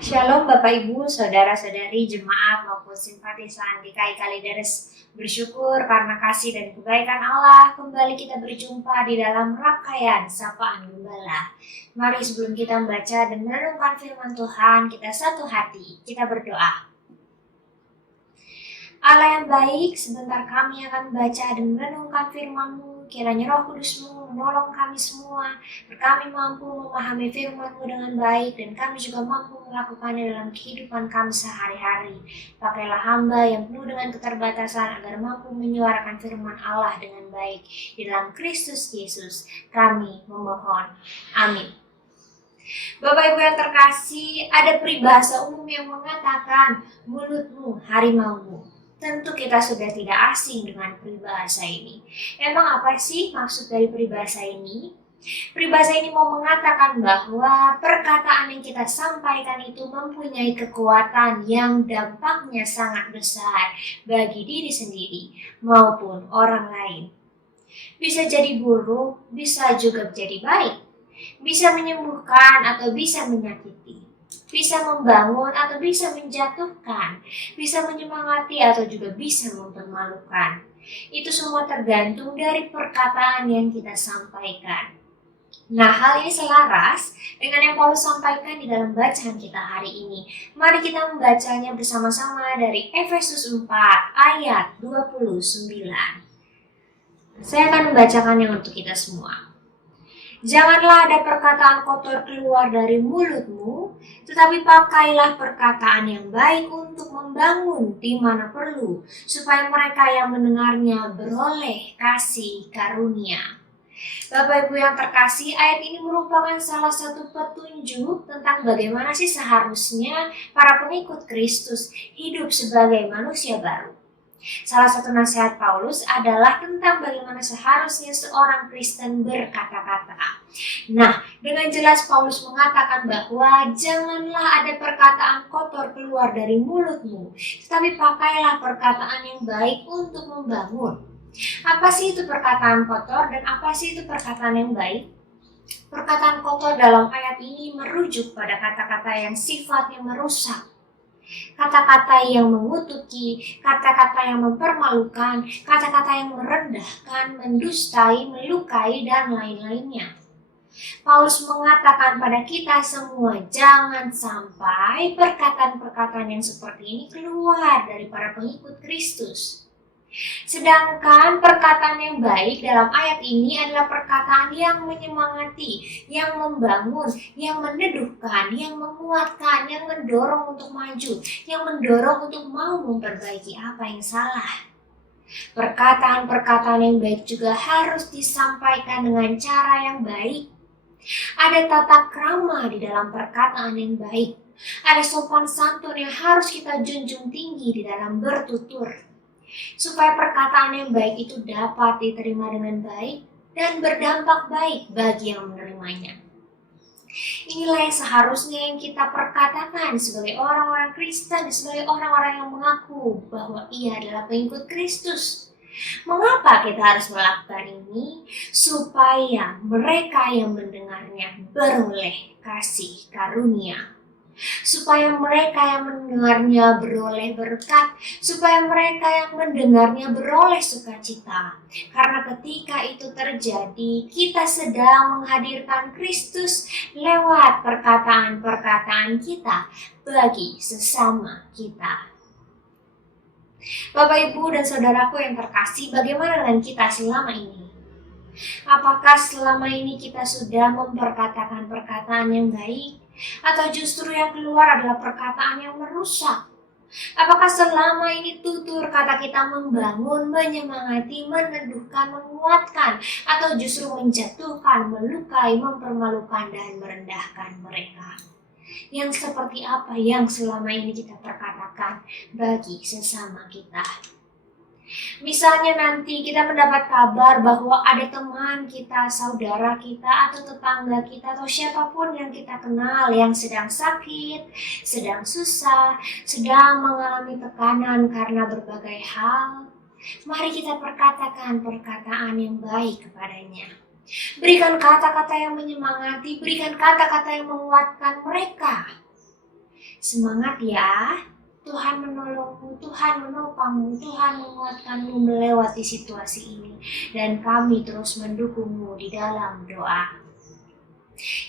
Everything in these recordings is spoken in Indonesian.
Shalom Bapak Ibu, Saudara-saudari, jemaat maupun simpatisan GKI Kalideres. Bersyukur karena kasih dan kebaikan Allah kembali kita berjumpa di dalam rangkaian Sapaan Gembala. Mari sebelum kita membaca dan merenungkan firman Tuhan, kita satu hati, kita berdoa. Allah yang baik, sebentar kami akan membaca dan merenungkan firman-Mu. Kiranya Roh Kudus-Mu menolong kami semua, agar kami mampu memahami firman-Mu dengan baik, dan kami juga mampu melakukannya dalam kehidupan kami sehari-hari. Pakailah hamba yang penuh dengan keterbatasan, agar mampu menyuarakan firman Allah dengan baik. Di dalam Kristus Yesus, kami memohon. Amin. Bapak Ibu yang terkasih, ada peribahasa umum yang mengatakan, mulutmu harimaumu. Tentu kita sudah tidak asing dengan peribahasa ini. Emang apa sih maksud dari peribahasa ini? Peribahasa ini mau mengatakan bahwa perkataan yang kita sampaikan itu mempunyai kekuatan yang dampaknya sangat besar bagi diri sendiri maupun orang lain. Bisa jadi buruk, bisa juga jadi baik. Bisa menyembuhkan atau bisa menyakiti. Bisa membangun atau bisa menjatuhkan, bisa menyemangati atau juga bisa mempermalukan. Itu semua tergantung dari perkataan yang kita sampaikan. Nah, hal ini selaras dengan yang Paulus sampaikan di dalam bacaan kita hari ini. Mari kita membacanya bersama-sama dari Efesus 4 ayat 29. Saya akan membacakannya untuk kita semua. Janganlah ada perkataan kotor keluar dari mulutmu, tetapi pakailah perkataan yang baik untuk membangun di mana perlu, supaya mereka yang mendengarnya beroleh kasih karunia. Bapak Ibu yang terkasih, ayat ini merupakan salah satu petunjuk tentang bagaimana sih seharusnya para pengikut Kristus hidup sebagai manusia baru. Salah satu nasihat Paulus adalah tentang bagaimana seharusnya seorang Kristen berkata-kata. Nah, dengan jelas Paulus mengatakan bahwa janganlah ada perkataan kotor keluar dari mulutmu, tetapi pakailah perkataan yang baik untuk membangun. Apa sih itu perkataan kotor dan apa sih itu perkataan yang baik? Perkataan kotor dalam ayat ini merujuk pada kata-kata yang sifatnya merusak. Kata-kata yang mengutuki, kata-kata yang mempermalukan, kata-kata yang merendahkan, mendustai, melukai, dan lain-lainnya. Paulus mengatakan pada kita semua, jangan sampai perkataan-perkataan yang seperti ini keluar dari para pengikut Kristus. Sedangkan perkataan yang baik dalam ayat ini adalah perkataan yang menyemangati, yang membangun, yang meneduhkan, yang menguatkan, yang mendorong untuk maju, yang mendorong untuk mau memperbaiki apa yang salah. Perkataan-perkataan yang baik juga harus disampaikan dengan cara yang baik. Ada tata krama di dalam perkataan yang baik. Ada sopan santun yang harus kita junjung tinggi di dalam bertutur, supaya perkataan yang baik itu dapat diterima dengan baik dan berdampak baik bagi yang menerimanya. Inilah yang seharusnya yang kita perkatakan sebagai orang-orang Kristen, sebagai orang-orang yang mengaku bahwa ia adalah pengikut Kristus. Mengapa kita harus melakukan ini? Supaya mereka yang mendengarnya beroleh kasih karunia. Supaya mereka yang mendengarnya beroleh berkat, supaya mereka yang mendengarnya beroleh sukacita. Karena ketika itu terjadi, kita sedang menghadirkan Kristus lewat perkataan-perkataan kita bagi sesama kita. Bapak, Ibu, dan saudaraku yang terkasih, bagaimana dengan kita selama ini? Apakah selama ini kita sudah memperkatakan perkataan yang baik? Atau justru yang keluar adalah perkataan yang merusak? Apakah selama ini tutur kata kita membangun, menyemangati, meneduhkan, menguatkan, atau justru menjatuhkan, melukai, mempermalukan, dan merendahkan mereka? Yang seperti apa yang selama ini kita perkatakan bagi sesama kita? Misalnya nanti kita mendapat kabar bahwa ada teman kita, saudara kita, atau tetangga kita, atau siapapun yang kita kenal yang sedang sakit, sedang susah, sedang mengalami tekanan karena berbagai hal. Mari kita perkatakan perkataan yang baik kepadanya. Berikan kata-kata yang menyemangati, berikan kata-kata yang menguatkan mereka. Semangat ya, Tuhan menolongmu, Tuhan menopangmu, Tuhan menguatkanmu melewati situasi ini. Dan kami terus mendukungmu di dalam doa.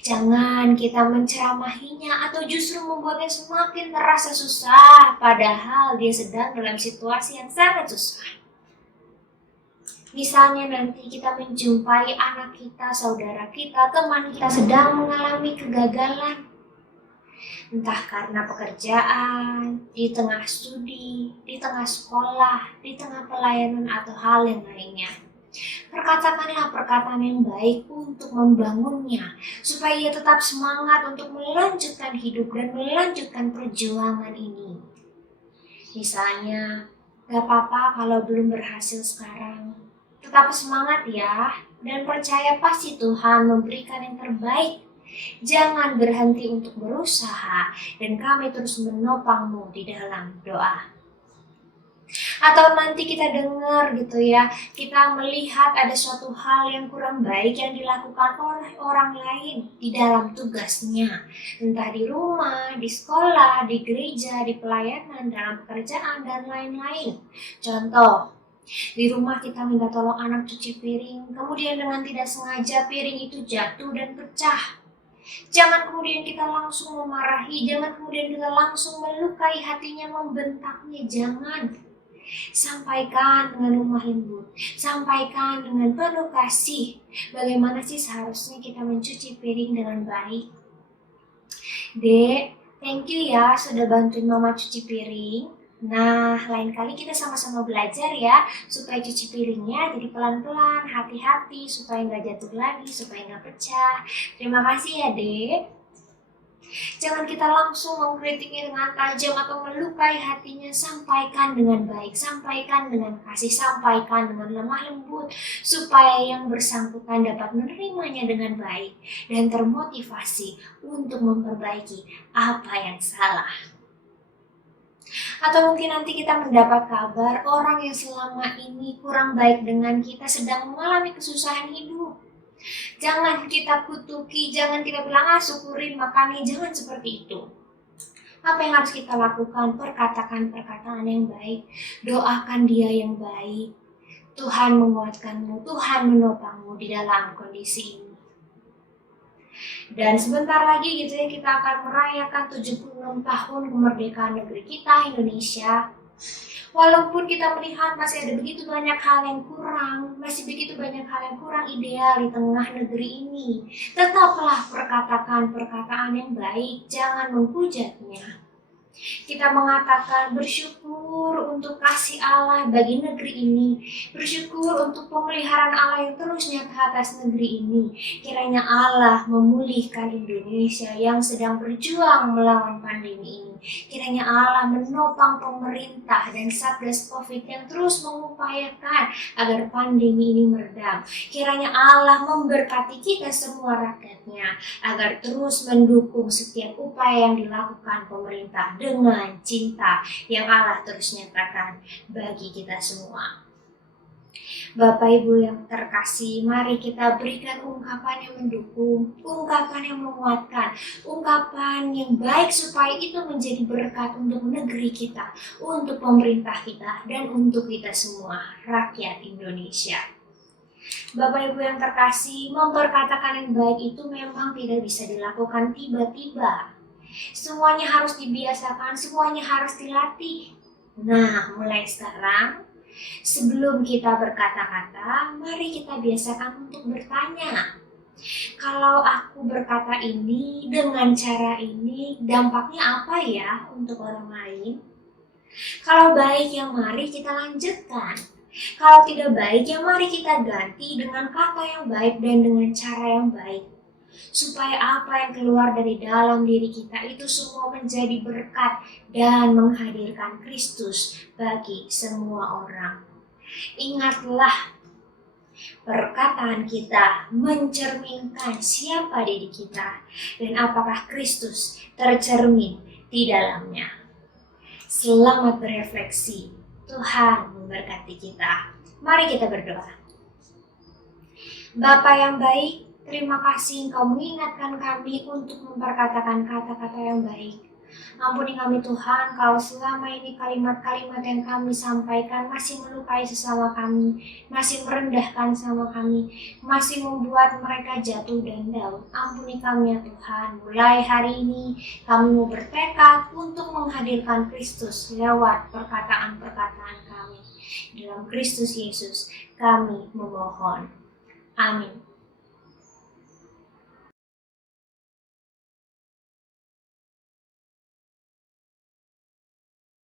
Jangan kita menceramahinya atau justru membuatnya semakin terasa susah, padahal dia sedang dalam situasi yang sangat susah. Misalnya nanti kita menjumpai anak kita, saudara kita, teman kita sedang mengalami kegagalan. Entah karena pekerjaan, di tengah studi, di tengah sekolah, di tengah pelayanan atau hal yang lainnya. Perkatakanlah perkataan yang baik untuk membangunnya, supaya ia tetap semangat untuk melanjutkan hidup dan melanjutkan perjuangan ini. Misalnya, gak apa-apa kalau belum berhasil sekarang. Tetap semangat ya, dan percaya pasti Tuhan memberikan yang terbaik. Jangan berhenti untuk berusaha, dan kami terus menopangmu di dalam doa. Atau nanti kita dengar gitu ya, kita melihat ada suatu hal yang kurang baik yang dilakukan oleh orang lain di dalam tugasnya. Entah di rumah, di sekolah, di gereja, di pelayanan, dalam pekerjaan, dan lain-lain. Contoh, di rumah kita minta tolong anak cuci piring, kemudian dengan tidak sengaja piring itu jatuh dan pecah. Jangan kemudian kita langsung memarahi, jangan kemudian kita langsung melukai hatinya, membentaknya, jangan. Sampaikan dengan lemah lembut, sampaikan dengan penuh kasih. Bagaimana sih seharusnya kita mencuci piring dengan baik? Dek, thank you ya sudah bantuin mama cuci piring. Nah, lain kali kita sama-sama belajar ya, supaya cuci piringnya jadi pelan-pelan, hati-hati, supaya nggak jatuh lagi, supaya nggak pecah. Terima kasih ya, Dek. Jangan kita langsung mengkritiknya dengan tajam atau melukai hatinya. Sampaikan dengan baik, sampaikan dengan kasih, sampaikan dengan lemah lembut, supaya yang bersangkutan dapat menerimanya dengan baik dan termotivasi untuk memperbaiki apa yang salah. Atau mungkin nanti kita mendapat kabar orang yang selama ini kurang baik dengan kita sedang mengalami kesusahan hidup. Jangan kita kutuki, jangan kita bilang syukurin makanya, jangan seperti itu. Apa yang harus kita lakukan? Perkatakan perkataan yang baik, doakan dia yang baik. Tuhan menguatkanmu, Tuhan menopangmu di dalam kondisi ini. Dan sebentar lagi gitu ya, kita akan merayakan 76 tahun kemerdekaan negeri kita Indonesia. Walaupun kita melihat masih ada begitu banyak hal yang kurang, masih begitu banyak hal yang kurang ideal di tengah negeri ini, tetaplah perkatakan perkataan yang baik, jangan menghujatnya. Kita mengatakan bersyukur untuk kasih Allah bagi negeri ini, bersyukur untuk pemeliharaan Allah yang terus nyata atas negeri ini. Kiranya Allah memulihkan Indonesia yang sedang berjuang melawan pandemi ini. Kiranya Allah menopang pemerintah dan Satgas Covid yang terus mengupayakan agar pandemi ini meredam. Kiranya Allah memberkati kita semua rakyatnya agar terus mendukung setiap upaya yang dilakukan pemerintah dengan cinta yang Allah terus nyatakan bagi kita semua. Bapak Ibu yang terkasih, mari kita berikan ungkapan yang mendukung, ungkapan yang menguatkan, ungkapan yang baik supaya itu menjadi berkat untuk negeri kita, untuk pemerintah kita, dan untuk kita semua, rakyat Indonesia. Bapak Ibu yang terkasih, memperkatakan yang baik itu memang tidak bisa dilakukan tiba-tiba. Semuanya harus dibiasakan, semuanya harus dilatih. Nah, mulai sekarang, sebelum kita berkata-kata, mari kita biasakan untuk bertanya. Kalau aku berkata ini dengan cara ini, dampaknya apa ya untuk orang lain? Kalau baik ya mari kita lanjutkan. Kalau tidak baik ya mari kita ganti dengan kata yang baik dan dengan cara yang baik. Supaya apa yang keluar dari dalam diri kita itu semua menjadi berkat dan menghadirkan Kristus bagi semua orang. Ingatlah, perkataan kita mencerminkan siapa diri kita dan apakah Kristus tercermin di dalamnya. Selamat berefleksi. Tuhan memberkati kita. Mari kita berdoa. Bapa yang baik, terima kasih Engkau mengingatkan kami untuk memperkatakan kata-kata yang baik. Ampuni kami Tuhan, kalau selama ini kalimat-kalimat yang kami sampaikan masih melukai sesama kami, masih merendahkan sesama kami, masih membuat mereka jatuh dan down. Ampuni kami ya Tuhan. Mulai hari ini kami mau bertekad untuk menghadirkan Kristus lewat perkataan-perkataan kami. Dalam Kristus Yesus kami memohon. Amin.